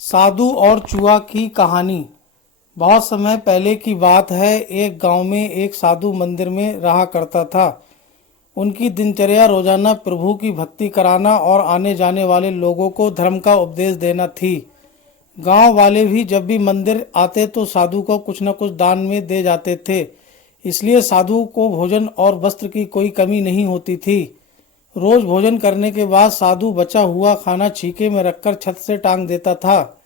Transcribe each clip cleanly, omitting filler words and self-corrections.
साधु और चूहा की कहानी। बहुत समय पहले की बात है। एक गांव में एक साधु मंदिर में रहा करता था। उनकी दिनचर्या रोजाना प्रभु की भक्ति कराना और आने जाने वाले लोगों को धर्म का उपदेश देना थी। गांव वाले भी जब भी मंदिर आते तो साधु को कुछ न कुछ दान में दे जाते थे, इसलिए साधु को भोजन और वस्त्र की कोई कमी नहीं होती थी। रोज भोजन करने के बाद साधु बचा हुआ खाना छीके में रखकर छत से टांग देता था।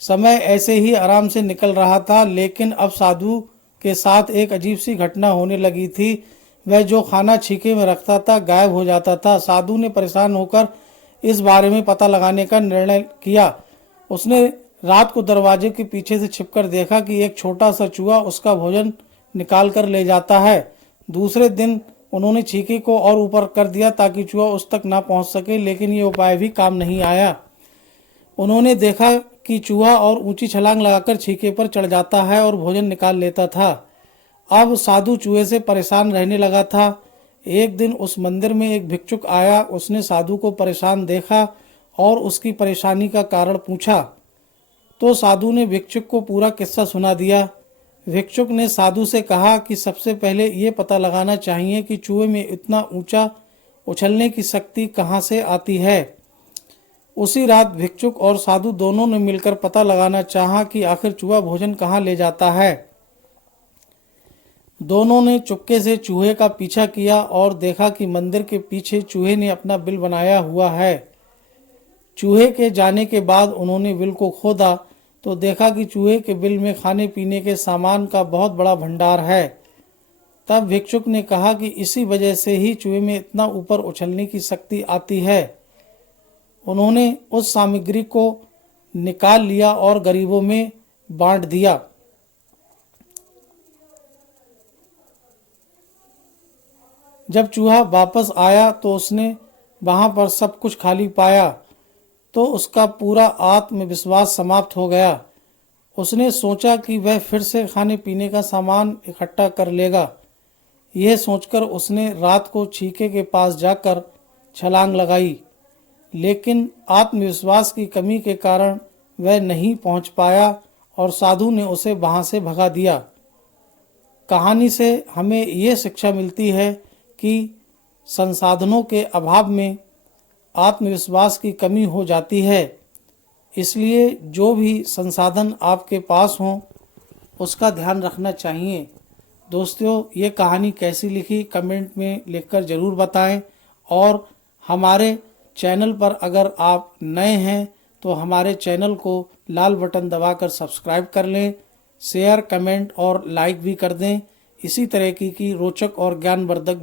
समय ऐसे ही आराम से निकल रहा था, लेकिन अब साधु के साथ एक अजीब सी घटना होने लगी थी। वह जो खाना छीके में रखता था गायब हो जाता था। साधु ने परेशान होकर इस बारे में पता लगाने का निर्णय किया। उसने रात को दरवाजे के पीछे से छिपकर देखा कि एक छोटा सा चूहा उसका भोजन निकाल कर ले जाता है। दूसरे दिन उन्होंने छीके को और ऊपर कर दिया ताकि चूहा उस तक ना पहुंच सके, लेकिन ये उपाय भी काम नहीं आया। उन्होंने देखा कि चूहा और ऊंची छलांग लगाकर छीके पर चढ़ जाता है और भोजन निकाल लेता था। अब साधु चूहे से परेशान रहने लगा था। एक दिन उस मंदिर में एक भिक्षुक आया। उसने साधु को परेशान देखा और उसकी परेशानी का कारण पूछा तो साधु ने भिक्षुक को पूरा किस्सा सुना दिया। भिक्षुक ने साधु से कहा कि सबसे पहले ये पता लगाना चाहिए कि चूहे में इतना ऊंचा उछलने की शक्ति कहाँ से आती है। उसी रात भिक्षुक और साधु दोनों ने मिलकर पता लगाना चाहा कि आखिर चूहा भोजन कहाँ ले जाता है। दोनों ने चुपके से चूहे का पीछा किया और देखा कि मंदिर के पीछे चूहे ने अपना बिल बनाया हुआ है। चूहे के जाने के बाद उन्होंने बिल को खोदा तो देखा कि चूहे के बिल में खाने पीने के सामान का बहुत बड़ा भंडार है। तब भिक्षुक ने कहा कि इसी वजह से ही चूहे में इतना ऊपर उछलने की शक्ति आती है। उन्होंने उस सामग्री को निकाल लिया और गरीबों में बांट दिया। जब चूहा वापस आया तो उसने वहां पर सब कुछ खाली पाया तो उसका पूरा आत्मविश्वास समाप्त हो गया। उसने सोचा कि वह फिर से खाने पीने का सामान इकट्ठा कर लेगा। यह सोचकर उसने रात को छीके के पास जाकर छलांग लगाई, लेकिन आत्मविश्वास की कमी के कारण वह नहीं पहुंच पाया और साधु ने उसे वहां से भगा दिया। कहानी से हमें ये शिक्षा मिलती है कि संसाधनों के अभाव में आत्मविश्वास की कमी हो जाती है। इसलिए जो भी संसाधन आपके पास हों उसका ध्यान रखना चाहिए। दोस्तों, ये कहानी कैसी लिखी कमेंट में लिखकर ज़रूर बताएं और हमारे चैनल पर अगर आप नए हैं तो हमारे चैनल को लाल बटन दबाकर सब्सक्राइब कर लें, शेयर, कमेंट और लाइक भी कर दें। इसी तरह की रोचक और ज्ञानवर्धक